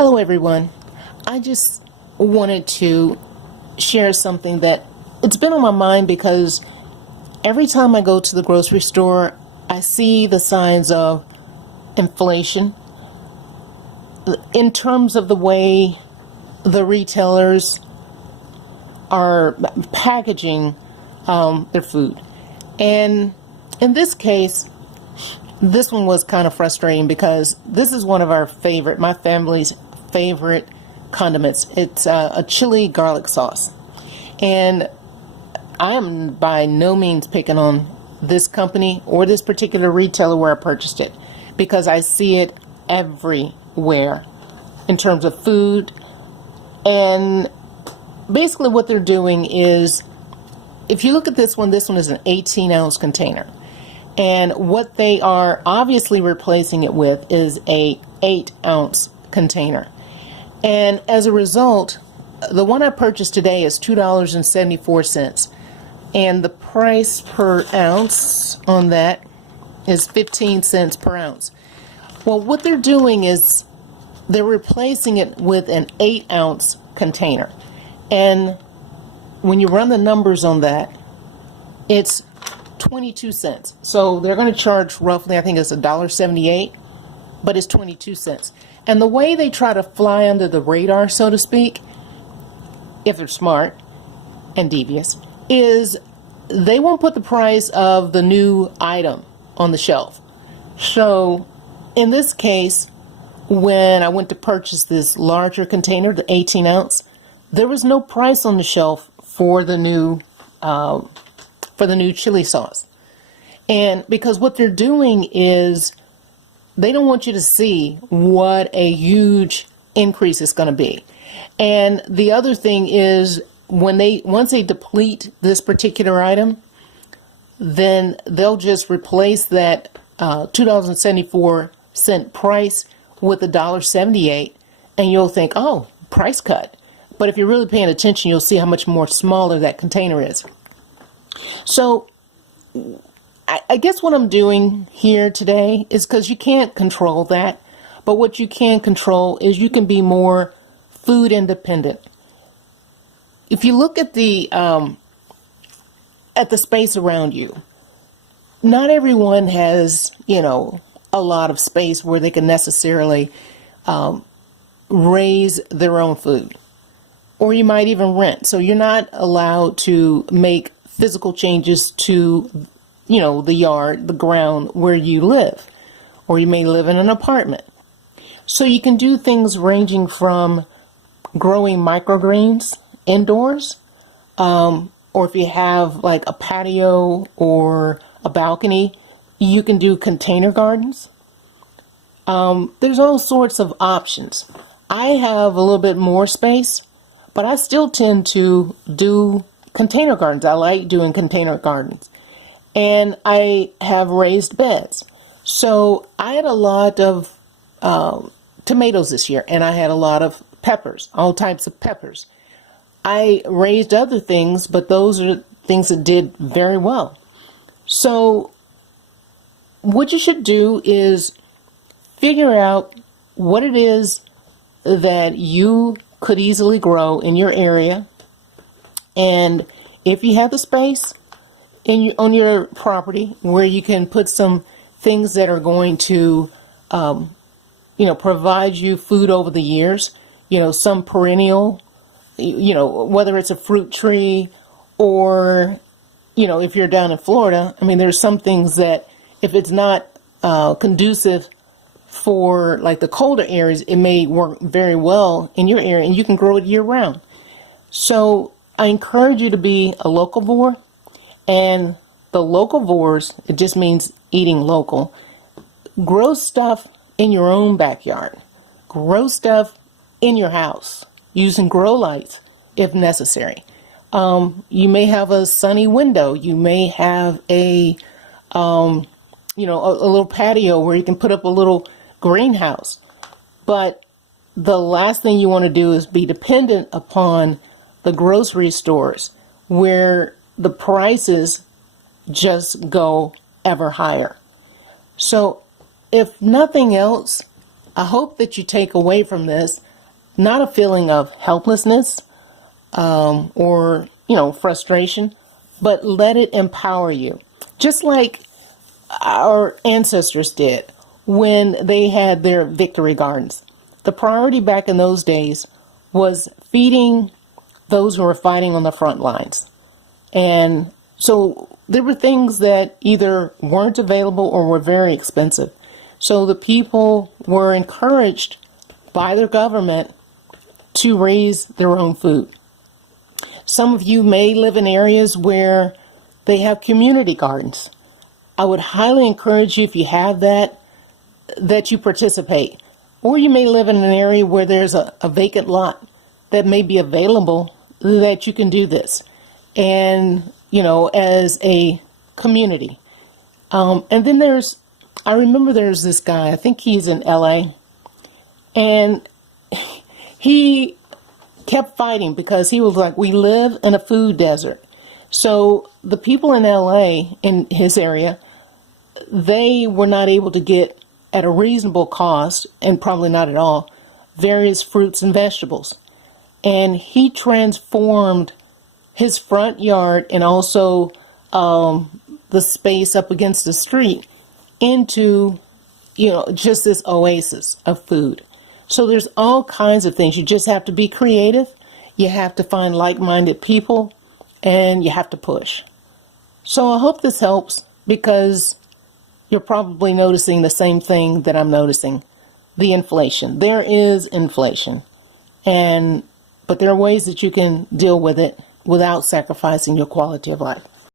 Hello everyone. I just wanted to share something that it's been on my mind because every time I go to the grocery store I see the signs of inflation in terms of the way the retailers are packaging their food. And in this case, this one was kind of frustrating because this is one of our favorite, my family's favorite condiments. It's a chili garlic sauce. And I am by no means picking on this company or this particular retailer where I purchased it, because I see it everywhere in terms of food. And basically what they're doing is, if you look at this one is an 18-ounce container. And what they are obviously replacing it with is a 8-ounce container. And as a result, the one I purchased today is $2.74. And the price per ounce on that is 15 cents per ounce. Well, what they're doing is they're replacing it with an 8-ounce container. And when you run the numbers on that, it's 22 cents. So they're going to charge roughly, I think it's $1.78, but it's 22 cents. And the way they try to fly under the radar, so to speak, if they're smart and devious, is they won't put the price of the new item on the shelf. So in this case, when I went to purchase this larger container, the 18-ounce, there was no price on the shelf for the new chili sauce. And because what they're doing is they don't want you to see what a huge increase it's going to be. And the other thing is, once they deplete this particular item, then they'll just replace that $2.74 price with $1.78, and you'll think, oh, price cut. But if you're really paying attention, you'll see how much more smaller that container is. So I guess what I'm doing here today is, because you can't control that, but what you can control is you can be more food independent. If you look at the space around you, not everyone has, a lot of space where they can necessarily raise their own food. Or you might even rent. So you're not allowed to make physical changes to, the yard, the ground where you live. Or you may live in an apartment. So you can do things ranging from growing microgreens indoors, or if you have like a patio or a balcony, you can do container gardens. There's all sorts of options. I have a little bit more space, but I still tend to do container gardens. I like doing container gardens. And I have raised beds. So I had a lot of tomatoes this year, and I had a lot of peppers, all types of peppers. I raised other things, but those are things that did very well. So what you should do is figure out what it is that you could easily grow in your area, and if you have the space on your property where you can put some things that are going to provide you food over the years, some perennial, whether it's a fruit tree or if you're down in Florida, there's some things that if it's not conducive for like the colder areas, it may work very well in your area, and you can grow it year round. So I encourage you to be a locavore, and the locavores, it just means eating local. Grow stuff in your own backyard. Grow stuff in your house using grow lights if necessary. You may have a sunny window. You may have a little patio where you can put up a little greenhouse. But the last thing you want to do is be dependent upon the grocery stores where the prices just go ever higher. So if nothing else, I hope that you take away from this not a feeling of helplessness or, frustration, but let it empower you. Just like our ancestors did when they had their victory gardens. The priority back in those days was feeding those who were fighting on the front lines. And so there were things that either weren't available or were very expensive. So the people were encouraged by their government to raise their own food. Some of you may live in areas where they have community gardens. I would highly encourage you, if you have that you participate. Or you may live in an area where there's a vacant lot that may be available that you can do this. And, as a community. And then I remember there's this guy, I think he's in LA, and he kept fighting because he was like, we live in a food desert. So the people in LA, in his area, they were not able to get at a reasonable cost, and probably not at all, various fruits and vegetables. And he transformed his front yard and also the space up against the street into, just this oasis of food. So there's all kinds of things. You just have to be creative. You have to find like-minded people, and you have to push. So I hope this helps, because you're probably noticing the same thing that I'm noticing, the inflation. There is inflation, but there are ways that you can deal with it without sacrificing your quality of life.